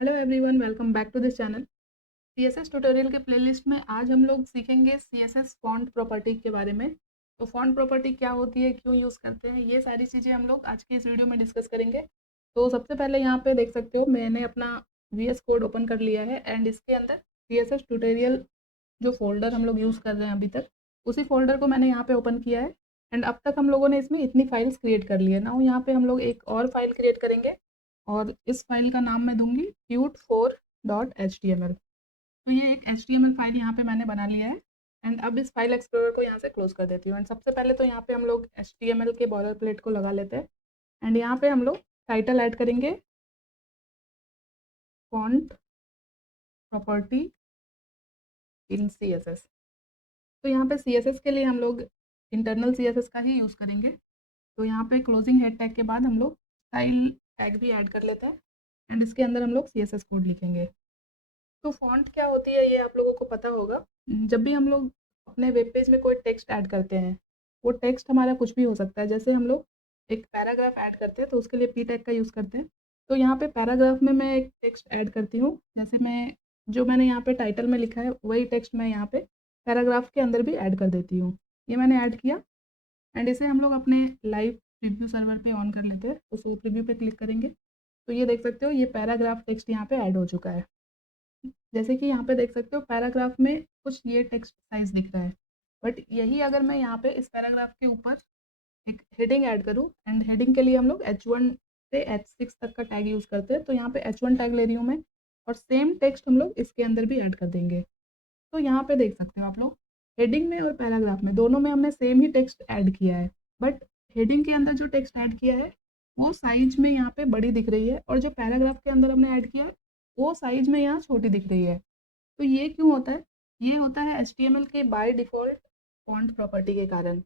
Hello everyone, welcome back to this channel. CSS tutorial के playlist में आज हम लोग सीखेंगे सीएसएस फॉन्ट प्रॉपर्टी के बारे में। तो फॉन्ट प्रॉपर्टी क्या होती है, क्यों यूज़ करते हैं, ये सारी चीज़ें हम लोग आज की इस वीडियो में डिस्कस करेंगे। तो सबसे पहले यहाँ पे देख सकते हो मैंने अपना वीएस कोड ओपन कर लिया है एंड इसके अंदर सीएसएस ट्यूटोरियल जो फोल्डर हम लोग यूज़ कर रहे हैं अभी तक, उसी फोल्डर को मैंने यहाँ पे ओपन किया है। एंड अब तक हम लोगों ने इसमें इतनी फाइल्स क्रिएट कर ली है। नाउ यहाँ पे हम लोग एक और फाइल क्रिएट करेंगे और इस फाइल का नाम मैं दूंगी qt4.html। तो ये एक HTML फाइल यहाँ पे मैंने बना लिया है। एंड अब इस फाइल एक्सप्लोरर को यहाँ से क्लोज कर देती हूँ। एंड सबसे पहले तो यहाँ पे हम लोग HTML के बॉर्डर प्लेट को लगा लेते हैं। एंड यहाँ पे हम लोग टाइटल ऐड करेंगे, फॉन्ट प्रॉपर्टी इन CSS। तो यहाँ पे CSS के लिए हम लोग इंटरनल CSS का ही यूज़ करेंगे। तो यहाँ पे क्लोजिंग हेड टैग के बाद हम लोग स्टाइल टैग भी ऐड कर लेते हैं एंड इसके अंदर हम लोग CSS कोड लिखेंगे। तो फॉन्ट क्या होती है ये आप लोगों को पता होगा। जब भी हम लोग अपने वेब पेज में कोई टेक्स्ट ऐड करते हैं, वो टेक्स्ट हमारा कुछ भी हो सकता है। जैसे हम लोग एक पैराग्राफ ऐड करते हैं तो उसके लिए पी टैग का यूज़ करते हैं। तो यहाँ पे पैराग्राफ में मैं एक टेक्स्ट ऐड करती हूँ। जैसे मैंने यहाँ पे टाइटल में लिखा है वही टेक्स्ट मैं यहाँ पे पैराग्राफ के अंदर भी ऐड कर देती हूँ। ये मैंने ऐड किया एंड इसे हम लोग अपने लाइव प्रीव्यू सर्वर पे ऑन कर लेते हैं। तो शो प्रीव्यू पे क्लिक करेंगे तो ये देख सकते हो ये पैराग्राफ टेक्स्ट यहाँ पे ऐड हो चुका है। जैसे कि यहाँ पे देख सकते हो पैराग्राफ में कुछ ये टेक्स्ट साइज दिख रहा है। बट यही अगर मैं यहाँ पे इस पैराग्राफ के ऊपर एक हेडिंग ऐड करूँ एंड हेडिंग के लिए हम लोग H1 से H6 तक का टैग यूज़ करते हैं। तो यहाँ पे H1 टैग ले रही हूँ मैं और सेम टेक्स्ट हम लोग इसके अंदर भी ऐड कर देंगे। तो यहाँ पे देख सकते हो आप लोग हेडिंग में और पैराग्राफ में दोनों में हमने सेम ही टेक्स्ट ऐड किया है। बट हेडिंग के अंदर जो टेक्स्ट ऐड किया है वो साइज में यहाँ पे बड़ी दिख रही है और जो पैराग्राफ के अंदर हमने ऐड किया है वो साइज में यहाँ छोटी दिख रही है। तो ये क्यों होता है? ये होता है HTML के बाय डिफ़ॉल्ट फॉन्ट प्रॉपर्टी के कारण,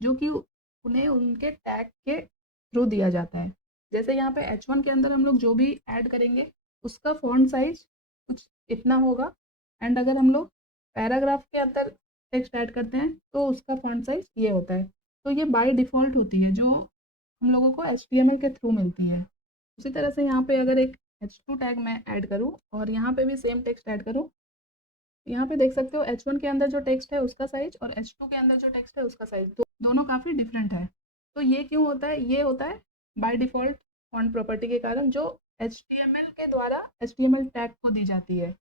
जो कि उन्हें उनके टैग के थ्रू दिया जाता है। जैसे यहाँ पे H1 के अंदर हम लोग जो भी ऐड करेंगे उसका फ़ॉन्ट साइज़ कुछ इतना होगा एंड अगर हम लोग पैराग्राफ के अंदर टेक्स्ट ऐड करते हैं तो उसका फ़ॉन्ट साइज़ ये होता है। तो ये बाय डिफ़ॉल्ट होती है जो हम लोगों को HTML के थ्रू मिलती है। उसी तरह से यहाँ पे अगर एक H2 टैग मैं ऐड करूँ और यहाँ पे भी सेम टेक्स्ट ऐड करूँ, यहाँ पे देख सकते हो H1 के अंदर जो टेक्स्ट है उसका साइज और H2 के अंदर जो टेक्स्ट है उसका साइज दोनों काफ़ी डिफरेंट है। तो ये क्यों होता है? ये होता है बाय डिफ़ॉल्ट फॉन्ट प्रॉपर्टी के कारण जो HTML के द्वारा HTML टैग को दी जाती है।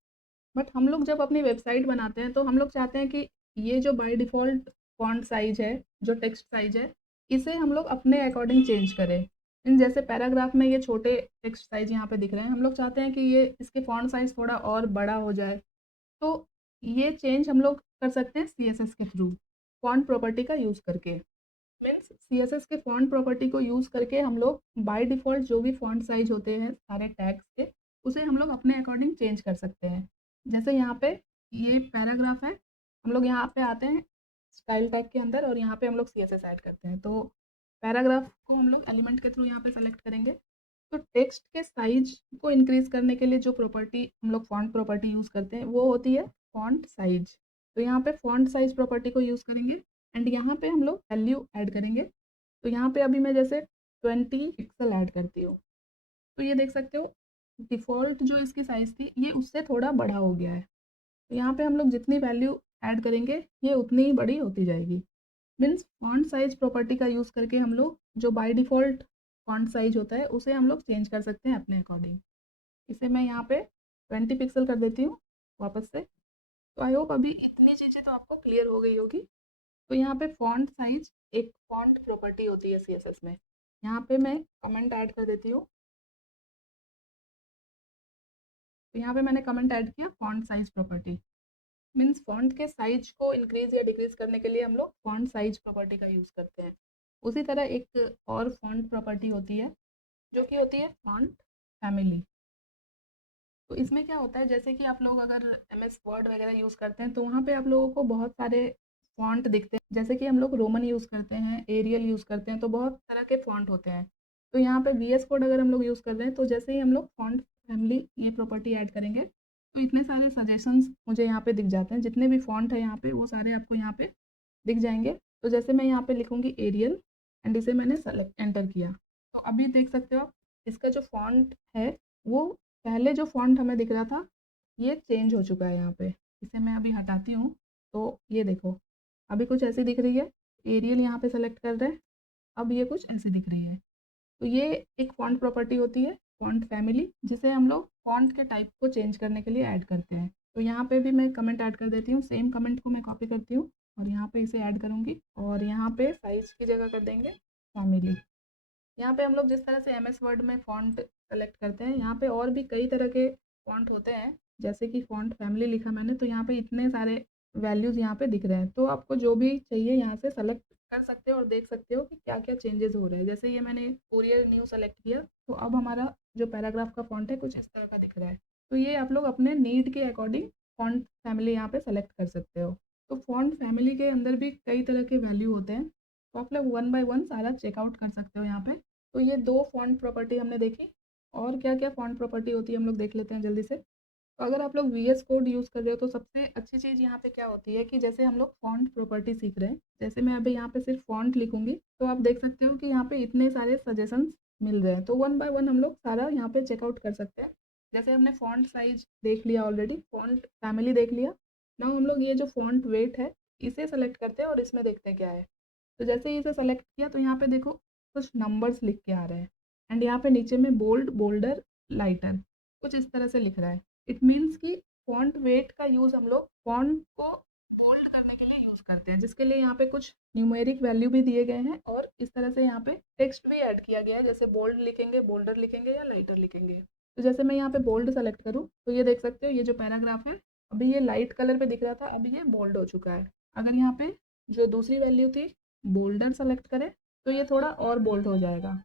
बट हम लोग जब अपनी वेबसाइट बनाते हैं तो हम लोग चाहते हैं कि ये जो बाय डिफ़ॉल्ट फॉन्ट साइज है, जो टेक्स्ट साइज है, इसे हम लोग अपने अकॉर्डिंग चेंज करें। जैसे पैराग्राफ में ये छोटे टेक्स्ट साइज यहाँ पे दिख रहे हैं, हम लोग चाहते हैं कि ये इसके फॉन्ट साइज थोड़ा और बड़ा हो जाए। तो ये चेंज हम लोग कर सकते हैं CSS के थ्रू फॉन्ट प्रॉपर्टी का यूज़ करके। मीन्स CSS के फॉन्ट प्रॉपर्टी को यूज़ करके हम लोग बाय डिफ़ॉल्ट जो भी फॉन्ट साइज होते हैं सारे टैग्स के, उसे हम लोग अपने अकॉर्डिंग चेंज कर सकते हैं। जैसे यहाँ पे ये पैराग्राफ है, हम लोग यहाँ पे आते हैं स्टाइल टैग के अंदर और यहाँ पे हम लोग CSS ऐड करते हैं। तो पैराग्राफ को हम लोग एलिमेंट के थ्रू यहाँ पे सेलेक्ट करेंगे। तो टेक्स्ट के साइज को इंक्रीज़ करने के लिए जो प्रॉपर्टी हम लोग फॉन्ट प्रॉपर्टी यूज़ करते हैं वो होती है फॉन्ट साइज। तो यहाँ पे फॉन्ट साइज प्रॉपर्टी को यूज़ करेंगे एंड यहाँ पे हम लोग वैल्यू ऐड करेंगे। तो यहाँ पे अभी मैं जैसे 20 पिक्सल ऐड करती हूँ तो ये देख सकते हो डिफ़ॉल्ट जो इसकी साइज़ थी ये उससे थोड़ा बड़ा हो गया है। तो यहाँ पे हम लोग जितनी वैल्यू ऐड करेंगे ये उतनी ही बड़ी होती जाएगी। मीन्स फॉन्ट साइज प्रॉपर्टी का यूज़ करके हम लोग जो बाय डिफ़ॉल्ट फॉन्ट साइज होता है उसे हम लोग चेंज कर सकते हैं अपने अकॉर्डिंग। इसे मैं यहाँ पे 20 पिक्सल कर देती हूँ वापस से। तो आई होप अभी इतनी चीज़ें तो आपको क्लियर हो गई होगी। तो यहाँ पे फॉन्ट साइज एक फॉन्ट प्रॉपर्टी होती है CSS में। यहाँ पे मैं कमेंट ऐड कर देती हूँ। तो यहाँ पे मैंने कमेंट ऐड किया font size property. Means font के साइज को इंक्रीज़ या डिक्रीज़ करने के लिए हम लोग फॉन्ट साइज प्रॉपर्टी का यूज़ करते हैं। उसी तरह एक और फॉन्ट प्रॉपर्टी होती है जो कि होती है फॉन्ट फैमिली। तो इसमें क्या होता है, जैसे कि आप लोग अगर MS वर्ड वगैरह यूज़ करते हैं तो वहाँ पे आप लोगों को बहुत सारे फ़ॉन्ट दिखते हैं। जैसे कि हम लोग रोमन यूज़ करते हैं, एरियल यूज़ करते हैं, तो बहुत तरह के फ़ॉन्ट होते हैं। तो यहाँ पे VS कोड अगर हम लोग यूज़ कर रहे हैं तो जैसे ही हम लोग फॉन्ट फैमिली ये प्रॉपर्टी ऐड करेंगे तो इतने सारे सजेशंस मुझे यहाँ पे दिख जाते हैं। जितने भी फ़ॉन्ट है यहाँ पे वो सारे आपको यहाँ पे दिख जाएँगे। तो जैसे मैं यहाँ पे लिखूँगी एरियल एंड इसे मैंने सेलेक्ट एंटर किया। तो अभी देख सकते हो आप इसका जो फ़ॉन्ट है वो पहले जो फॉन्ट हमें दिख रहा था ये चेंज हो चुका है यहाँ पे। इसे मैं अभी हटाती हूँ तो ये देखो अभी कुछ ऐसी दिख रही है। एरियल यहाँ पे सेलेक्ट कर रहे हैं, अब ये कुछ ऐसी दिख रही है। तो ये एक फॉन्ट प्रॉपर्टी होती है, फॉन्ट फैमिली, जिसे हम लोग फॉन्ट के टाइप को चेंज करने के लिए ऐड करते हैं। तो यहाँ पे भी मैं कमेंट ऐड कर देती हूँ, सेम कमेंट को मैं कॉपी करती हूँ और यहाँ पे इसे ऐड करूँगी और यहाँ पे साइज़ की जगह कर देंगे फैमिली। यहाँ पे हम लोग जिस तरह से एमएस वर्ड में फ़ॉन्ट सेलेक्ट करते हैं, यहाँ पे और भी कई तरह के फ़ॉन्ट होते हैं। जैसे कि फ़ॉन्ट फैमिली लिखा मैंने, तो यहाँ पे इतने सारे वैल्यूज़ यहाँ पे दिख रहे हैं। तो आपको जो भी चाहिए यहाँ से सेलेक्ट कर सकते हो और देख सकते हो कि क्या-क्या चेंजेज़ हो रहे हैं। जैसे ये मैंने कोरियर न्यू सेलेक्ट किया, तो अब हमारा जो पैराग्राफ का फ़ॉन्ट है कुछ इस तरह का दिख रहा है। तो ये आप लोग अपने नीड के अकॉर्डिंग फ़ॉन्ट फैमिली यहाँ पे सेलेक्ट कर सकते हो। तो फ़ॉन्ट फैमिली के अंदर भी कई तरह के वैल्यू होते हैं, तो आप लोग वन बाय वन सारा चेकआउट कर सकते हो यहाँ पे। तो ये 2 फ़ॉन्ट प्रॉपर्टी हमने देखी, और क्या-क्या फ़ॉन्ट प्रॉपर्टी होती है हम लोग देख लेते हैं जल्दी से। तो अगर आप लोग वीएस कोड यूज़ कर रहे हो तो सबसे अच्छी चीज़ यहाँ पे क्या होती है कि जैसे हम लोग फ़ॉन्ट प्रॉपर्टी सीख रहे हैं, जैसे मैं अभी यहाँ पे सिर्फ फ़ॉन्ट लिखूँगी, तो आप देख सकते हो कि यहाँ पे इतने सारे सजेशंस मिल रहे हैं। तो वन बाय वन हम लोग सारा यहाँ पे चेकआउट कर सकते हैं। जैसे हमने फ़ॉन्ट साइज़ देख लिया ऑलरेडी, फ़ॉन्ट फैमिली देख लिया। नाउ हम लोग ये जो फ़ॉन्ट वेट है, इसे सेलेक्ट करते हैं और इसमें देखते हैं क्या है। तो जैसे ही इसे सेलेक्ट किया तो यहाँ पे देखो कुछ नंबर्स लिख के आ रहे हैं एंड यहाँ पे नीचे में बोल्ड, बोल्डर, लाइटर कुछ इस तरह से लिख रहा है। इट मीन्स कि फॉन्ट वेट का यूज़ हम लोग फॉन्ट को बोल्ड करने के लिए यूज़ करते हैं, जिसके लिए यहाँ पे कुछ न्यूमेरिक वैल्यू भी दिए गए हैं और इस तरह से यहाँ पे टेक्स्ट भी ऐड किया गया है। जैसे बोल्ड लिखेंगे, बोल्डर लिखेंगे या लाइटर लिखेंगे। तो जैसे मैं यहाँ पे बोल्ड सेलेक्ट करूँ तो ये देख सकते हो ये जो पैराग्राफ है अभी ये लाइट कलर पे दिख रहा था, अभी ये बोल्ड हो चुका है। अगर यहाँ पे जो दूसरी वैल्यू थी बोल्डर सेलेक्ट करें तो ये थोड़ा और बोल्ड हो जाएगा।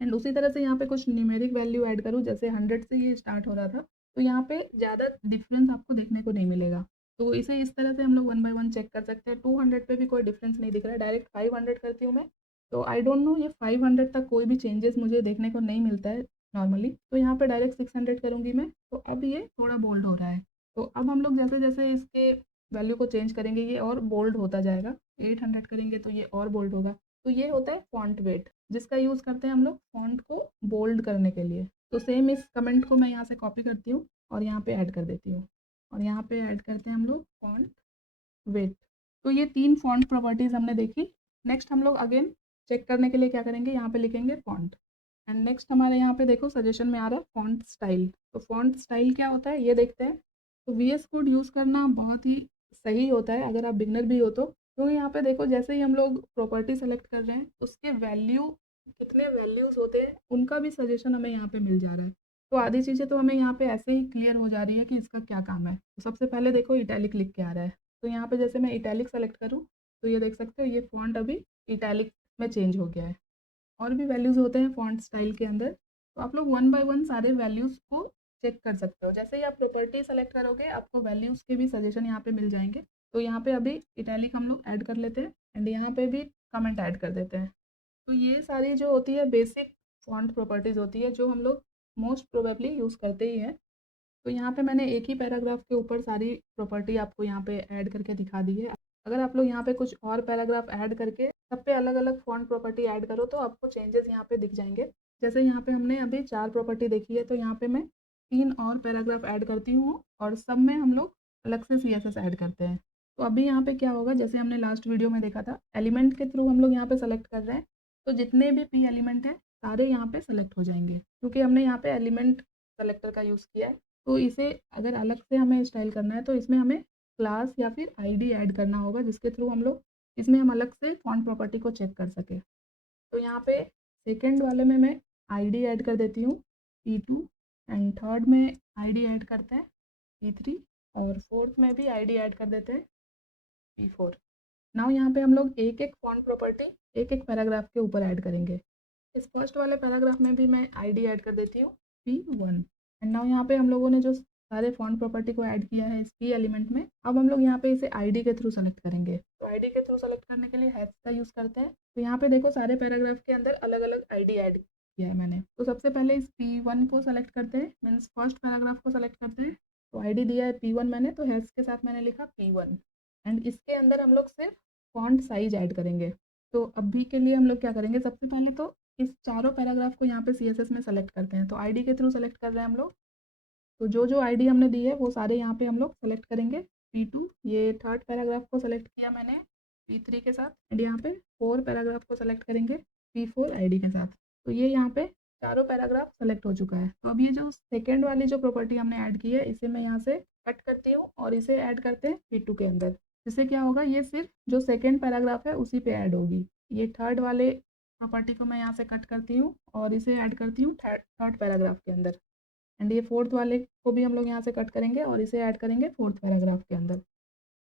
एंड उसी तरह से यहाँ पे कुछ न्यूमेरिक वैल्यू ऐड करूँ, जैसे 100 से ये स्टार्ट हो रहा था, तो यहाँ पे ज़्यादा डिफरेंस आपको देखने को नहीं मिलेगा। तो इसे इस तरह से हम लोग वन बाय वन चेक कर सकते हैं। 200 पे भी कोई डिफरेंस नहीं दिख रहा है, डायरेक्ट 500 करती हूँ मैं, तो आई डोंट नो ये 500 तक कोई भी चेंजेस मुझे देखने को नहीं मिलता है नॉर्मली। तो यहाँ पे डायरेक्ट 600 करूँगी मैं, तो अब ये थोड़ा बोल्ड हो रहा है। तो अब हम लोग जैसे जैसे इसके वैल्यू को चेंज करेंगे ये और बोल्ड होता जाएगा। 800 करेंगे तो ये और बोल्ड होगा। तो ये होता है फॉन्ट वेट, जिसका यूज़ करते हैं हम लोग फॉन्ट को बोल्ड करने के लिए। तो सेम इस कमेंट को मैं यहाँ से कॉपी करती हूँ और यहाँ पे ऐड कर देती हूँ और यहाँ पे ऐड करते हैं हम लोग फॉन्ट वेट। तो ये 3 फॉन्ट प्रॉपर्टीज़ हमने देखी। नेक्स्ट हम लोग अगेन चेक करने के लिए क्या करेंगे, यहाँ पे लिखेंगे फॉन्ट एंड नेक्स्ट हमारे यहाँ पे देखो सजेशन में आ रहा है फॉन्ट स्टाइल। तो फॉन्ट स्टाइल क्या होता है ये देखते हैं। तो वीएस कोड यूज़ करना बहुत ही सही होता है अगर आप बिगनर भी हो तो, क्योंकि यहाँ पे देखो जैसे ही हम लोग प्रॉपर्टी सेलेक्ट कर रहे हैं उसके वैल्यू कितने वैल्यूज़ होते हैं उनका भी सजेशन हमें यहाँ पे मिल जा रहा है। तो आधी चीज़ें तो हमें यहाँ पे ऐसे ही क्लियर हो जा रही है कि इसका क्या काम है। तो सबसे पहले देखो इटैलिक लिख के आ रहा है, तो यहाँ पे जैसे मैं इटैलिक सेलेक्ट करूँ तो ये देख सकते हो ये फ़ॉन्ट अभी इटैलिक में चेंज हो गया है। और भी वैल्यूज़ होते हैं फ़ॉन्ट स्टाइल के अंदर, तो आप लोग वन बाय वन सारे वैल्यूज़ को चेक कर सकते हो। जैसे ही आप प्रॉपर्टी सेलेक्ट करोगे आपको वैल्यूज़ के भी सजेशन यहाँ पे मिल जाएंगे। तो यहाँ पे अभी इटैलिक हम लोग ऐड कर लेते हैं एंड यहाँ पे भी कमेंट ऐड कर देते हैं। तो ये सारी जो होती है बेसिक फ़ॉन्ट प्रॉपर्टीज़ होती है जो हम लोग मोस्ट प्रोबेबली यूज़ करते ही हैं। तो यहाँ पे मैंने एक ही पैराग्राफ के ऊपर सारी प्रॉपर्टी आपको यहाँ पे ऐड करके दिखा दी है। अगर आप लोग यहाँ पे कुछ और पैराग्राफ ऐड करके सब पे अलग-अलग फ़ॉन्ट प्रॉपर्टी ऐड करो तो आपको चेंजेस यहाँ पे दिख जाएँगे। जैसे यहाँ पे हमने अभी 4 प्रॉपर्टी देखी है, तो यहाँ पे मैं 3 और पैराग्राफ ऐड करती हूँ और सब में हम लोग अलग से सीएसएस ऐड करते हैं। तो अभी यहाँ पे क्या होगा, जैसे हमने लास्ट वीडियो में देखा था एलिमेंट के थ्रू हम लोग यहाँ पे सेलेक्ट कर रहे हैं, तो जितने भी पी एलिमेंट हैं सारे यहाँ पे सेलेक्ट हो जाएँगे, क्योंकि हमने यहाँ पे एलिमेंट सेलेक्टर का यूज़ किया है। तो इसे अगर अलग से हमें स्टाइल करना है तो इसमें हमें क्लास या फिर आईडी ऐड करना होगा, जिसके थ्रू हम लोग इसमें हम अलग से फॉन्ट प्रॉपर्टी को चेक कर सकें। तो यहाँ पे सेकंड वाले में मैं आईडी ऐड कर देती हूँ P2 एंड थर्ड में आईडी ऐड करते हैं P3 और फोर्थ में भी आईडी ऐड कर देते हैं P4। नाउ यहाँ पे हम लोग एक एक फॉन्ट प्रॉपर्टी एक एक पैराग्राफ के ऊपर ऐड करेंगे। इस फर्स्ट वाले पैराग्राफ में भी मैं आईडी ऐड कर देती हूँ P1 एंड नाउ यहाँ पे हम लोगों ने जो सारे फॉन्ट प्रॉपर्टी को ऐड किया है इस P एलिमेंट में, अब हम लोग यहाँ पे इसे आईडी के थ्रू सेलेक्ट करेंगे। तो आईडी के थ्रू सेलेक्ट करने के लिए हैश का यूज़ करते हैं। तो यहाँ पे देखो सारे पैराग्राफ के अंदर अलग अलग आईडी ऐड किया है मैंने। तो सबसे पहले इस P1 को सेलेक्ट करते हैं, मीन्स फर्स्ट पैराग्राफ को सेलेक्ट करते हैं। तो आईडी दिया है P1 मैंने, तो हैश के साथ मैंने लिखा P1 एंड इसके अंदर हम लोग सिर्फ फॉन्ट साइज ऐड करेंगे। तो अभी के लिए हम लोग क्या करेंगे, सबसे पहले तो इस चारों पैराग्राफ को यहाँ पे सीएसएस में सेलेक्ट करते हैं। तो आईडी के थ्रू सेलेक्ट कर रहे हैं हम लोग तो जो आईडी हमने दी है वो सारे यहाँ पे हम लोग सेलेक्ट करेंगे। P2 ये थर्ड पैराग्राफ को सेलेक्ट किया मैंने P3 के साथ, एंड यहाँ पे 4 पैराग्राफ को सेलेक्ट करेंगे P4 आईडी के साथ। तो ये यहाँ पे चारों पैराग्राफ सेलेक्ट हो चुका है। तो अब ये जो सेकेंड वाली जो प्रॉपर्टी हमने ऐड की है इसे मैं यहाँ से कट करती हूँ और इसे ऐड करते हैं P2 के अंदर। जिससे क्या होगा, ये सिर्फ जो सेकेंड पैराग्राफ है उसी पे ऐड होगी। ये थर्ड वाले प्रॉपर्टी को मैं यहाँ से कट करती हूँ और इसे ऐड करती हूँ थर्ड पैराग्राफ के अंदर, एंड ये फोर्थ वाले को भी हम लोग यहाँ से कट करेंगे और इसे ऐड करेंगे फोर्थ पैराग्राफ के अंदर।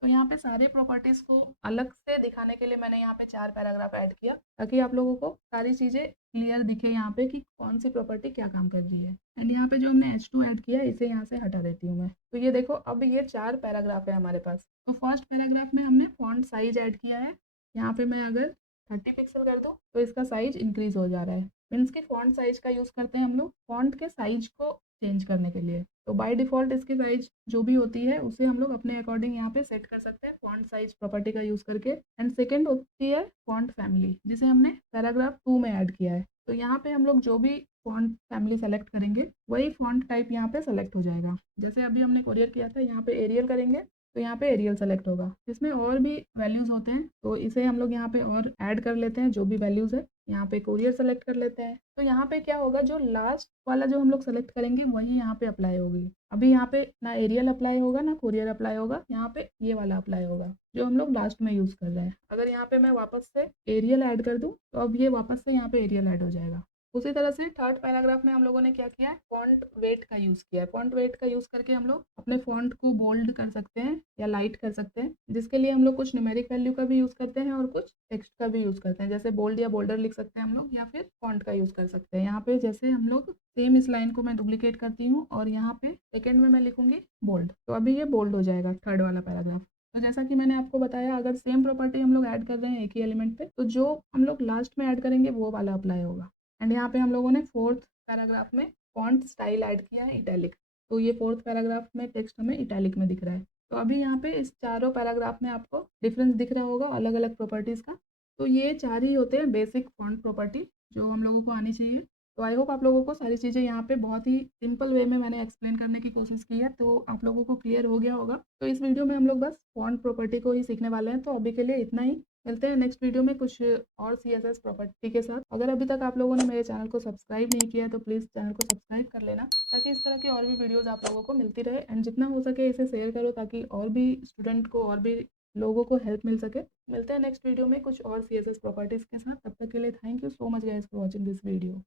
तो यहाँ पे सारे प्रॉपर्टीज़ को अलग से दिखाने के लिए मैंने यहाँ पे 4 पैराग्राफ ऐड किया, ताकि आप लोगों को सारी चीज़ें क्लियर दिखे यहाँ पे कि कौन सी प्रॉपर्टी क्या काम कर रही है। एंड यहाँ पे जो हमने H2 ऐड किया इसे यहाँ से हटा देती हूँ मैं। तो ये देखो, अब ये 4 पैराग्राफ है हमारे पास। तो फर्स्ट पैराग्राफ में हमने फॉन्ट साइज ऐड किया है। यहाँ पे मैं अगर 30 पिक्सल कर दूँ तो इसका साइज इंक्रीज हो जा रहा है। मीन्स कि फॉन्ट साइज का यूज़ करते हैं हम लोग फॉन्ट के साइज को चेंज करने के लिए। तो बाय डिफ़ॉल्ट इसकी साइज़ जो भी होती है उसे हम लोग अपने अकॉर्डिंग यहाँ पे सेट कर सकते हैं फॉन्ट साइज प्रॉपर्टी का यूज़ करके। एंड सेकंड होती है फॉन्ट फैमिली, जिसे हमने पैराग्राफ 2 में ऐड किया है। तो यहाँ पे हम लोग जो भी फॉन्ट फैमिली सेलेक्ट करेंगे वही फॉन्ट टाइप यहाँ पे सेलेक्ट हो जाएगा। जैसे अभी हमने कोरियर किया था, यहाँ पे एरियल करेंगे तो यहाँ पे एरियल सेलेक्ट होगा। इसमें और भी वैल्यूज़ होते हैं तो इसे हम लोग यहाँ पे और ऐड कर लेते हैं, जो भी वैल्यूज़ है यहाँ पे कोरियर सेलेक्ट कर लेते हैं। तो यहाँ पे क्या होगा, जो लास्ट वाला जो हम लोग सेलेक्ट करेंगे वही यहाँ पे अप्लाई होगी। अभी यहाँ पे ना एरियल अप्लाई होगा ना कोरियर अप्लाई होगा, यहाँ पे ये वाला अप्लाई होगा जो हम लोग लास्ट में यूज़ कर रहे हैं। अगर यहाँ पे मैं वापस से एरियल ऐड कर दूँ तो अब ये वापस से यहाँ पे एरियल ऐड हो जाएगा। उसी तरह से थर्ड पैराग्राफ में हम लोगों ने क्या किया है, फॉन्ट वेट का यूज़ किया है। फॉन्ट वेट का यूज़ करके हम लोग अपने फॉन्ट को बोल्ड कर सकते हैं या लाइट कर सकते हैं, जिसके लिए हम लोग कुछ न्यूमेरिक वैल्यू का भी यूज़ करते हैं और कुछ टेक्स्ट का भी यूज़ करते हैं। जैसे बोल्ड या बोल्डर लिख सकते हैं हम लोग, या फिर फॉन्ट का यूज़ कर सकते हैं। यहाँ पे जैसे हम लोग सेम इस लाइन को मैं डुप्लीकेट करती हूँ और यहाँ पे सेकेंड में मैं लिखूंगी बोल्ड, तो अभी ये बोल्ड हो जाएगा थर्ड वाला पैराग्राफ। तो जैसा कि मैंने आपको बताया, अगर सेम प्रॉपर्टी हम लोग ऐड कर रहे हैं एक ही एलिमेंट पे, तो जो हम लोग लास्ट में ऐड करेंगे वो वाला अप्लाई होगा। एंड यहाँ पे हम लोगों ने फोर्थ पैराग्राफ में फॉन्ट स्टाइल ऐड किया है इटैलिक। तो ये फोर्थ पैराग्राफ में टेक्स्ट हमें इटैलिक में दिख रहा है। तो अभी यहाँ पे इस चारों पैराग्राफ में आपको डिफरेंस दिख रहा होगा अलग अलग प्रॉपर्टीज़ का। तो ये 4 ही होते हैं बेसिक फॉन्ट प्रॉपर्टी जो हम लोगों को आनी चाहिए। तो आई होप आप लोगों को सारी चीज़ें यहाँ पे बहुत ही सिंपल वे में मैंने एक्सप्लेन करने की कोशिश की है, तो आप लोगों को क्लियर हो गया होगा। तो इस वीडियो में हम लोग बस फॉन्ट प्रॉपर्टी को ही सीखने वाले हैं, तो अभी के लिए इतना ही। मिलते हैं नेक्स्ट वीडियो में कुछ और CSS प्रॉपर्टी के साथ। अगर अभी तक आप लोगों ने मेरे चैनल को सब्सक्राइब नहीं किया है तो प्लीज़ चैनल को सब्सक्राइब कर लेना, ताकि इस तरह की और भी वीडियोज़ आप लोगों को मिलती रहे। एंड जितना हो सके इसे शेयर करो, ताकि और भी स्टूडेंट को और भी लोगों को हेल्प मिल सके। मिलते हैं नेक्स्ट वीडियो में कुछ और CSS प्रॉपर्टीज़ के साथ। तब तक के लिए thank you so much guys for watching this video.